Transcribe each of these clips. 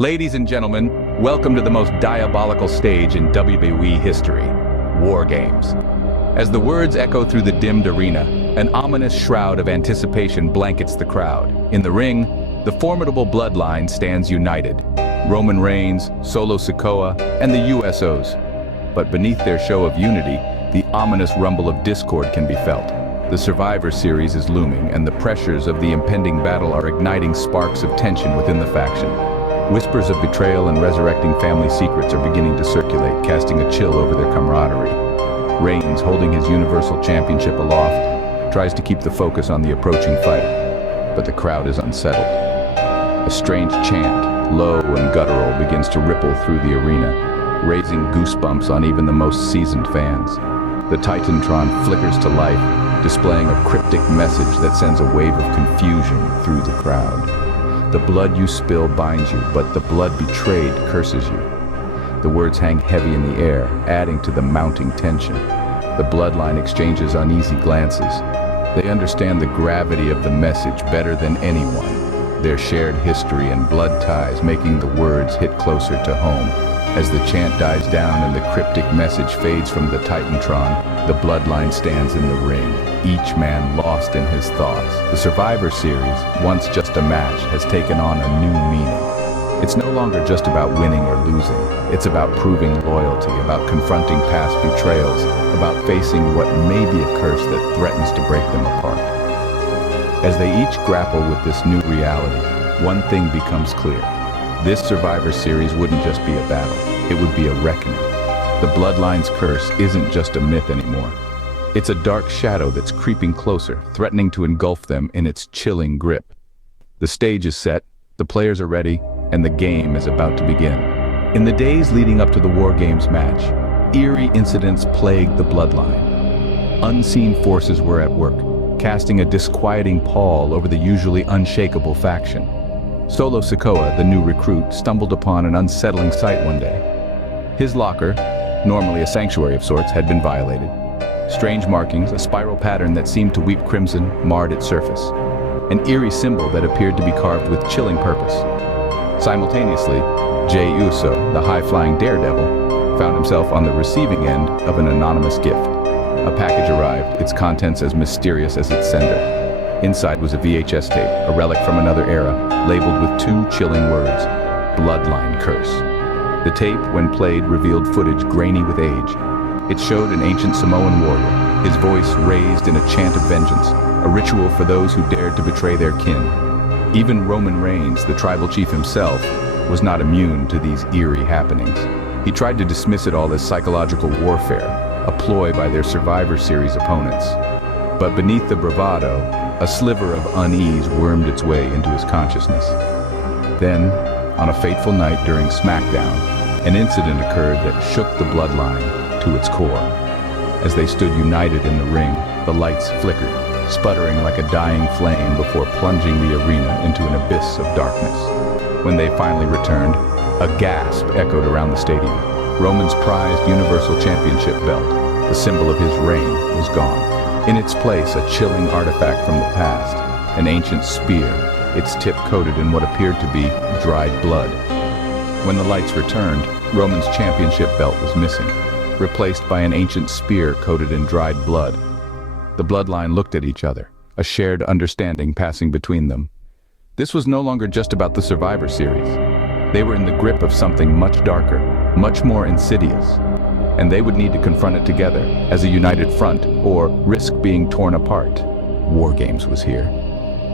Ladies and gentlemen, welcome to the most diabolical stage in WWE history, WarGames. As the words echo through the dimmed arena, an ominous shroud of anticipation blankets the crowd. In the ring, the formidable Bloodline stands united. Roman Reigns, Solo Sikoa, and the Usos. But beneath their show of unity, the ominous rumble of discord can be felt. The Survivor Series is looming, and the pressures of the impending battle are igniting sparks of tension within the faction. Whispers of betrayal and resurrecting family secrets are beginning to circulate, casting a chill over their camaraderie. Reigns, holding his Universal Championship aloft, tries to keep the focus on the approaching fight, but the crowd is unsettled. A strange chant, low and guttural, begins to ripple through the arena, raising goosebumps on even the most seasoned fans. The Titantron flickers to life, displaying a cryptic message that sends a wave of confusion through the crowd. The blood you spill binds you, but the blood betrayed curses you. The words hang heavy in the air, adding to the mounting tension. The Bloodline exchanges uneasy glances. They understand the gravity of the message better than anyone, their shared history and blood ties making the words hit closer to home. As the chant dies down and the cryptic message fades from the Titantron, the Bloodline stands in the ring, each man lost in his thoughts. The Survivor Series, once just a match, has taken on a new meaning. It's no longer just about winning or losing. It's about proving loyalty, about confronting past betrayals, about facing what may be a curse that threatens to break them apart. As they each grapple with this new reality, one thing becomes clear. This Survivor Series wouldn't just be a battle, it would be a reckoning. The Bloodline's curse isn't just a myth anymore. It's a dark shadow that's creeping closer, threatening to engulf them in its chilling grip. The stage is set, the players are ready, and the game is about to begin. In the days leading up to the WarGames match, eerie incidents plagued the Bloodline. Unseen forces were at work, casting a disquieting pall over the usually unshakable faction. Solo Sikoa, the new recruit, stumbled upon an unsettling sight one day. His locker, normally a sanctuary of sorts, had been violated. Strange markings, a spiral pattern that seemed to weep crimson, marred its surface. An eerie symbol that appeared to be carved with chilling purpose. Simultaneously, Jey Uso, the high-flying daredevil, found himself on the receiving end of an anonymous gift. A package arrived, its contents as mysterious as its sender. Inside was a VHS tape, a relic from another era, labeled with two chilling words, Bloodline Curse. The tape, when played, revealed footage grainy with age. It showed an ancient Samoan warrior, his voice raised in a chant of vengeance, a ritual for those who dared to betray their kin. Even Roman Reigns, the tribal chief himself, was not immune to these eerie happenings. He tried to dismiss it all as psychological warfare, a ploy by their Survivor Series opponents. But beneath the bravado, a sliver of unease wormed its way into his consciousness. Then, on a fateful night during SmackDown, an incident occurred that shook the Bloodline to its core. As they stood united in the ring, the lights flickered, sputtering like a dying flame before plunging the arena into an abyss of darkness. When they finally returned, a gasp echoed around the stadium. Roman's prized Universal Championship belt, the symbol of his reign, was gone. In its place, a chilling artifact from the past, an ancient spear, its tip coated in what appeared to be dried blood. When the lights returned, Roman's championship belt was missing, replaced by an ancient spear coated in dried blood. The Bloodline looked at each other, a shared understanding passing between them. This was no longer just about the Survivor Series. They were in the grip of something much darker, much more insidious. And they would need to confront it together, as a united front, or risk being torn apart. WarGames was here.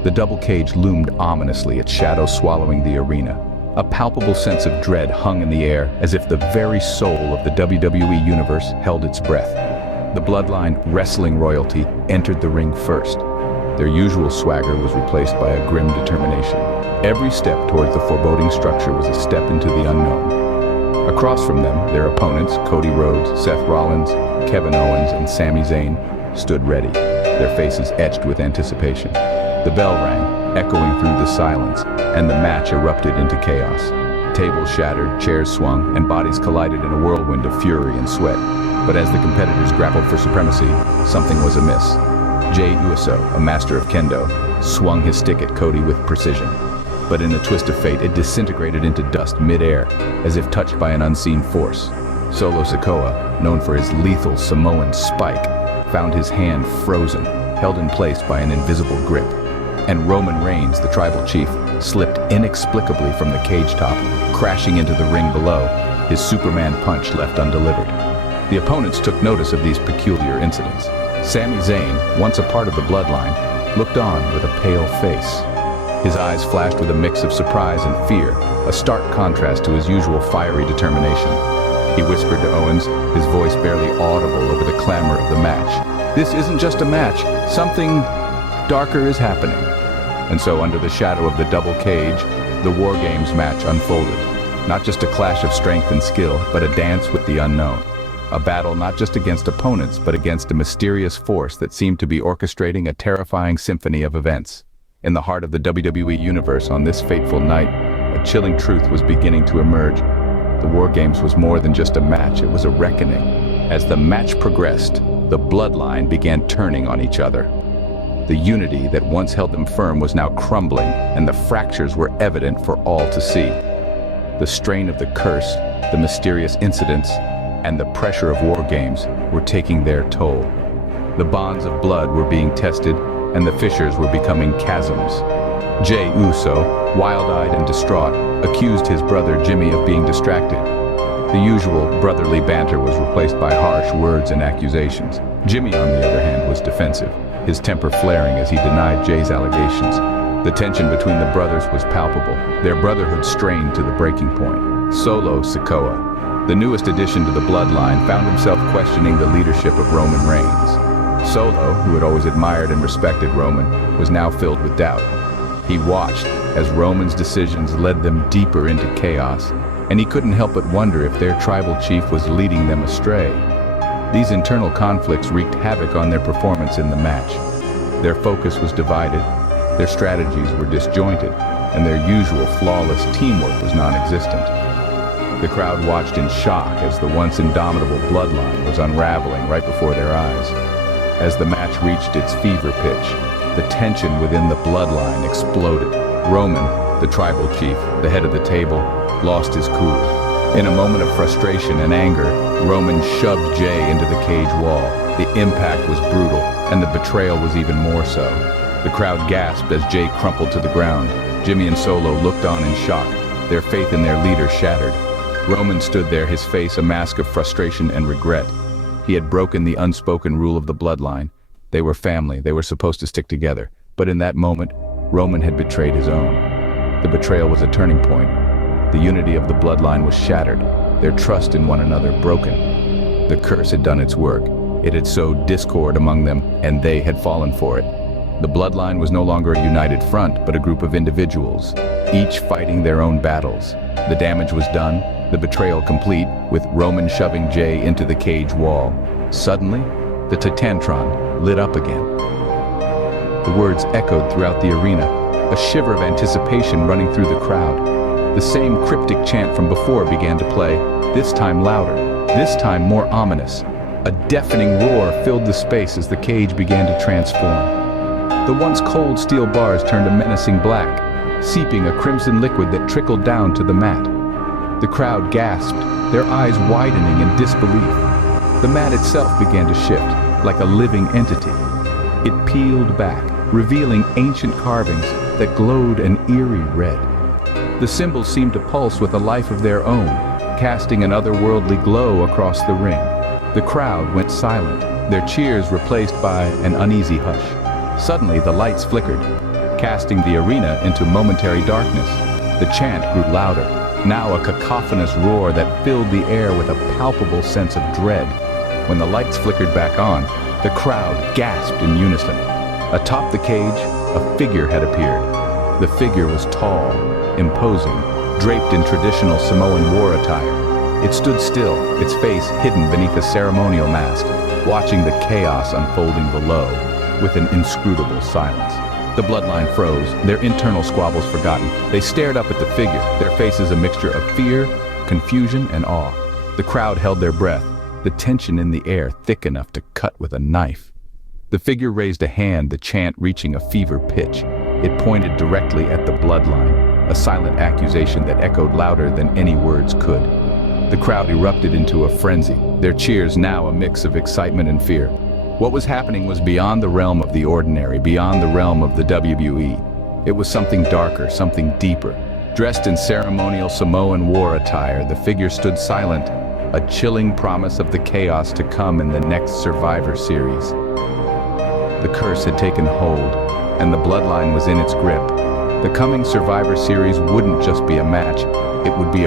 The double cage loomed ominously, its shadow swallowing the arena. A palpable sense of dread hung in the air, as if the very soul of the WWE Universe held its breath. The Bloodline wrestling royalty entered the ring first. Their usual swagger was replaced by a grim determination. Every step towards the foreboding structure was a step into the unknown. Across from them, their opponents, Cody Rhodes, Seth Rollins, Kevin Owens, and Sami Zayn, stood ready, their faces etched with anticipation. The bell rang, echoing through the silence, and the match erupted into chaos. Tables shattered, chairs swung, and bodies collided in a whirlwind of fury and sweat. But as the competitors grappled for supremacy, something was amiss. Jey Uso, a master of kendo, swung his stick at Cody with precision. but in a twist of fate, it disintegrated into dust mid-air, as if touched by an unseen force. Solo Sikoa, known for his lethal Samoan spike, found his hand frozen, held in place by an invisible grip. And Roman Reigns, the tribal chief, slipped inexplicably from the cage top, crashing into the ring below, his Superman punch left undelivered. The opponents took notice of these peculiar incidents. Sami Zayn, once a part of the Bloodline, looked on with a pale face. His eyes flashed with a mix of surprise and fear, a stark contrast to his usual fiery determination. He whispered to Owens, his voice barely audible over the clamor of the match. "This isn't just a match. Something darker is happening." And so, under the shadow of the double cage, the WarGames match unfolded. Not just a clash of strength and skill, but a dance with the unknown. A battle not just against opponents, but against a mysterious force that seemed to be orchestrating a terrifying symphony of events. In the heart of the WWE Universe on this fateful night, a chilling truth was beginning to emerge. The WarGames was more than just a match, it was a reckoning. As the match progressed, the Bloodline began turning on each other. The unity that once held them firm was now crumbling, and the fractures were evident for all to see. The strain of the curse, the mysterious incidents, and the pressure of WarGames were taking their toll. The bonds of blood were being tested, and the fissures were becoming chasms. Jey Uso, wild-eyed and distraught, accused his brother Jimmy of being distracted. The usual brotherly banter was replaced by harsh words and accusations. Jimmy, on the other hand, was defensive, his temper flaring as he denied Jey's allegations. The tension between the brothers was palpable, their brotherhood strained to the breaking point. Solo Sikoa, the newest addition to the Bloodline, found himself questioning the leadership of Roman Reigns. Solo, who had always admired and respected Roman, was now filled with doubt. He watched as Roman's decisions led them deeper into chaos, and he couldn't help but wonder if their tribal chief was leading them astray. These internal conflicts wreaked havoc on their performance in the match. Their focus was divided, their strategies were disjointed, and their usual flawless teamwork was non-existent. The crowd watched in shock as the once indomitable Bloodline was unraveling right before their eyes. As the match reached its fever pitch, the tension within the Bloodline exploded. Roman, the tribal chief, the head of the table, lost his cool. In a moment of frustration and anger, Roman shoved Jey into the cage wall. The impact was brutal, and the betrayal was even more so. The crowd gasped as Jey crumpled to the ground. Jimmy and Solo looked on in shock, their faith in their leader shattered. Roman stood there, his face a mask of frustration and regret. He had broken the unspoken rule of the Bloodline. They were family, they were supposed to stick together. But in that moment, Roman had betrayed his own. The betrayal was a turning point. The unity of the Bloodline was shattered, their trust in one another broken. The curse had done its work. It had sowed discord among them, and they had fallen for it. The Bloodline was no longer a united front, but a group of individuals, each fighting their own battles. The damage was done, the betrayal complete, with Roman shoving Jey into the cage wall. Suddenly, the Titantron lit up again. The words echoed throughout the arena, a shiver of anticipation running through the crowd. The same cryptic chant from before began to play, this time louder, this time more ominous. A deafening roar filled the space as the cage began to transform. The once cold steel bars turned a menacing black, seeping a crimson liquid that trickled down to the mat. The crowd gasped, their eyes widening in disbelief. The mat itself began to shift, like a living entity. It peeled back, revealing ancient carvings that glowed an eerie red. The symbols seemed to pulse with a life of their own, casting an otherworldly glow across the ring. The crowd went silent, their cheers replaced by an uneasy hush. Suddenly, the lights flickered, casting the arena into momentary darkness. The chant grew louder, now a cacophonous roar that filled the air with a palpable sense of dread. When the lights flickered back on, the crowd gasped in unison. Atop the cage, a figure had appeared. The figure was tall, imposing, draped in traditional Samoan war attire. It stood still, its face hidden beneath a ceremonial mask, watching the chaos unfolding below with an inscrutable silence. The Bloodline froze, their internal squabbles forgotten. They stared up at the figure, their faces a mixture of fear, confusion, and awe. The crowd held their breath, the tension in the air thick enough to cut with a knife. The figure raised a hand, the chant reaching a fever pitch. It pointed directly at the Bloodline. a silent accusation that echoed louder than any words could. The crowd erupted into a frenzy, their cheers now a mix of excitement and fear. What was happening was beyond the realm of the ordinary, beyond the realm of the WWE. It was something darker, something deeper. Dressed in ceremonial Samoan war attire, the figure stood silent, a chilling promise of the chaos to come in the next Survivor Series. The curse had taken hold, and the bloodline was in its grip. The coming Survivor Series wouldn't just be a match, it would be a